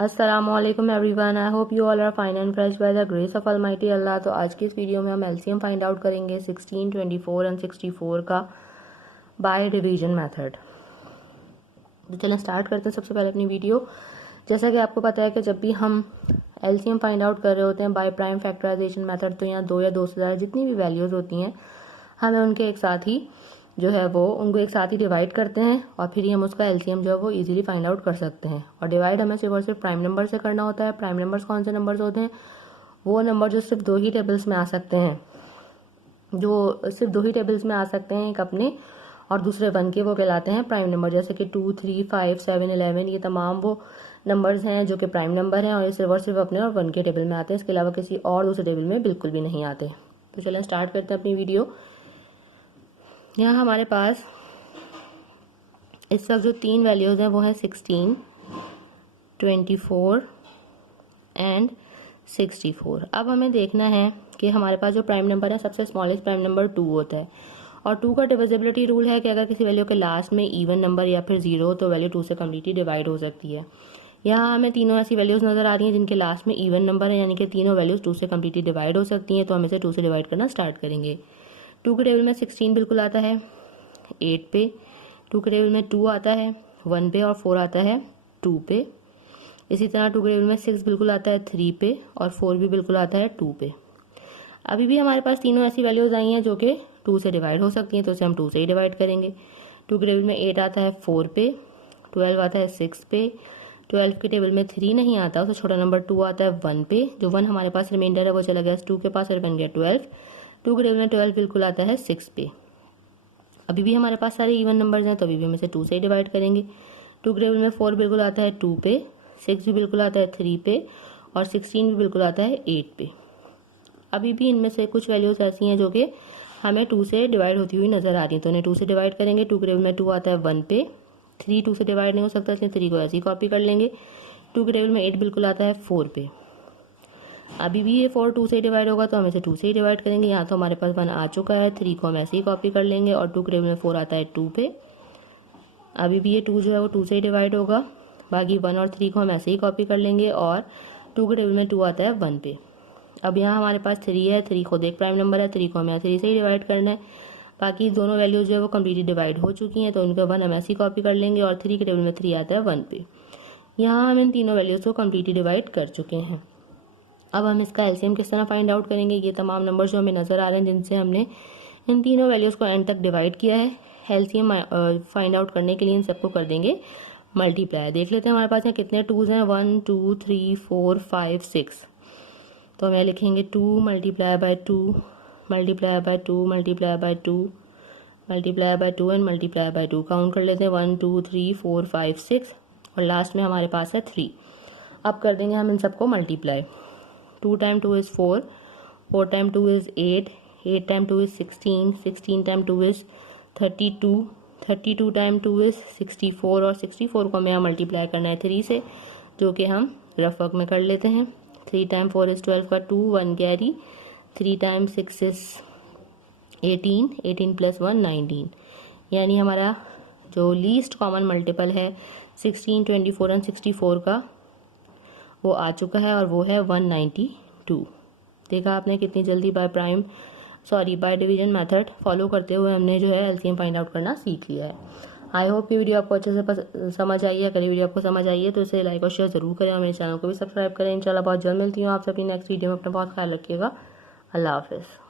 अस्सलामुअलैकुम everyone, I hope you all are fine and fresh by the grace of almighty Allah. तो आज की इस वीडियो में हम एलसीएम फाइंड आउट करेंगे 16, 24 एंड 64 का बाय डिवीजन मेथड। तो चलें स्टार्ट करते हैं सबसे पहले अपनी वीडियो। जैसा कि आपको पता है कि जब भी हम एलसीएम फाइंड आउट कर रहे होते हैं बाय प्राइम फैक्टराइजेशन मेथड, तो यहाँ दो या दो से ज़्यादा जितनी भी वैल्यूज़ होती हैं हमें उनके एक साथ ही जो है वो उनको एक साथ ही डिवाइड करते हैं और फिर ही हम उसका एलसीएम जो है वो इजीली फाइंड आउट कर सकते हैं। और डिवाइड हमें सिर्फ और सिर्फ प्राइम नंबर से करना होता है। प्राइम नंबर्स कौन से नंबर्स होते हैं? वो नंबर जो सिर्फ दो ही टेबल्स में आ सकते हैं, जो सिर्फ दो ही टेबल्स में आ सकते हैं, एक अपने और दूसरे वन के, वो कहलाते हैं प्राइम नंबर। जैसे कि 2, 3, 5, 7, 11 ये तमाम वो नंबर्स हैं जो कि प्राइम नंबर हैं और ये सिर्फ और सिर्फ अपने और वन के टेबल में आते हैं, इसके अलावा किसी और दूसरे टेबल में बिल्कुल भी नहीं आते। तो चलें स्टार्ट करते हैं अपनी वीडियो। यहाँ हमारे पास इस वक्त जो तीन वैल्यूज़ हैं वो है 16, 24 एंड 64। अब हमें देखना है कि हमारे पास जो प्राइम नंबर है सबसे स्मॉलेस्ट प्राइम नंबर 2 होता है और 2 का डिविजिबिलिटी रूल है कि अगर किसी वैल्यू के लास्ट में इवन नंबर या फिर 0 हो तो वैल्यू 2 से कम्प्लीटली डिवाइड हो सकती है। यहाँ हमें तीनों ऐसी वैल्यूज़ नज़र आ रही हैं जिनके लास्ट में इवन नंबर है, यानी कि तीनों वैल्यूज़ 2 से कम्प्लीटली डिवाइड हो सकती हैं। तो हम इसे 2 से डिवाइड करना स्टार्ट करेंगे। 2 के टेबल में 16 बिल्कुल आता है 8 पे, 2 के टेबल में 2 आता है 1 पे और 4 आता है 2 पे। इसी तरह 2 के टेबल में 6 बिल्कुल आता है 3 पे और 4 भी बिल्कुल आता है 2 पे। अभी भी हमारे पास तीनों ऐसी वैल्यूज़ आई हैं जो कि 2 से डिवाइड हो सकती हैं, तो इसे हम 2 से ही डिवाइड करेंगे। 2 के टेबल में 8 आता है 4 पे, 12 आता है 6 पे, 12 के टेबल में 3 नहीं आता, उससे छोटा नंबर 2 आता है 1 पे। जो 1 हमारे पास रिमाइंडर है वो चला गया 2 के पास और बन गया 12। 2 के टेबल में 12 बिल्कुल आता है 6 पे। अभी भी हमारे पास सारे इवन नंबर्स हैं तो अभी भी हम इसे 2 से ही डिवाइड करेंगे। 2 के टेबल में 4 बिल्कुल आता है 2 पे, 6 भी बिल्कुल आता है 3 पे और 16 भी बिल्कुल आता है 8 पे। अभी भी इनमें से कुछ वैल्यूज़ ऐसी हैं जो कि हमें 2 से डिवाइड होती हुई नज़र आ रही हैं, तो उन्हें 2 से डिवाइड करेंगे। 2 के टेबल में 2 आता है 1 पे, 3 2 से डिवाइड नहीं हो सकता इसलिए 3 को ऐसे ही कॉपी कर लेंगे। 2 के टेबल में 8 बिल्कुल आता है 4 पे। अभी भी ये 4 2 से डिवाइड होगा तो हम इसे 2 से ही डिवाइड करेंगे। यहाँ तो हमारे पास 1 आ चुका है, 3 को हम ऐसे ही कॉपी कर लेंगे और 2 के टेबल में 4 आता है 2 पे। अभी भी ये 2 जो है वो 2 से ही डिवाइड होगा, बाकी 1 और 3 को हम ऐसे ही कॉपी कर लेंगे और 2 के टेबल में 2 आता है 1 पे। अब यहाँ हमारे पास 3 है, 3 खुद एक प्राइम नंबर है, 3 को हमें 3 से ही डिवाइड करना है। बाकी दोनों वैल्यूज जो है वो कम्प्लीटली डिवाइड हो चुकी हैं तो उनका 1 हम ऐसे ही कॉपी कर लेंगे और 3 के टेबल में 3 आता है 1 पे। यहाँ हम इन तीनों वैल्यूज़ को कम्प्लीटली डिवाइड कर चुके हैं। अब हम इसका एलसीएम किस तरह फाइंड आउट करेंगे? ये तमाम नंबर जो हमें नज़र आ रहे हैं जिनसे हमने इन तीनों वैल्यूज़ को एंड तक डिवाइड किया है, एलसीएम फाइंड आउट करने के लिए इन सबको कर देंगे मल्टीप्लाई। देख लेते हैं हमारे पास यहाँ कितने टूज़ हैं, 1 2 3 4 5 6। तो हम यहाँ लिखेंगे 2 multiply by 2 multiply by 2 multiply by 2 multiply by 2 and multiply by 2। Count कर लेते हैं 1 2 3 4 5 6 और लास्ट में हमारे पास है 3। अब कर देंगे हम इन सबको multiply. 2 time 2 is 4, 4 time 2 is 8, 8 time 2 is 16, 16 time 2 is 32, 32 time 2 is 64 और 64 को हमें यहाँ मल्टीप्लाई करना है 3 से, जो कि हम रफ वर्क में कर लेते हैं। 3 टाइम 4 इज़ 12 का 2, 1 कैरी, 3 टाइम 6 इज़ 18, 18 प्लस 1 19। यानी हमारा जो लीस्ट कॉमन मल्टीपल है 16, 24 एंड 64 का वो आ चुका है और वो है 192। देखा आपने कितनी जल्दी बाय डिवीजन मेथड फॉलो करते हुए हमने जो है एलसीएम फाइंड आउट करना सीख लिया है। आई होप ये वीडियो आपको अच्छे से समझ आई है। अगर ये वीडियो आपको समझ आई है तो इसे लाइक और शेयर जरूर करें और मेरे चैनल को भी सब्सक्राइब करें। इंशाल्लाह बहुत जल्द मिलती हूँ आप सभी नेक्स्ट वीडियो में। अपना बहुत ख्याल रखिएगा। अल्लाह हाफिज़।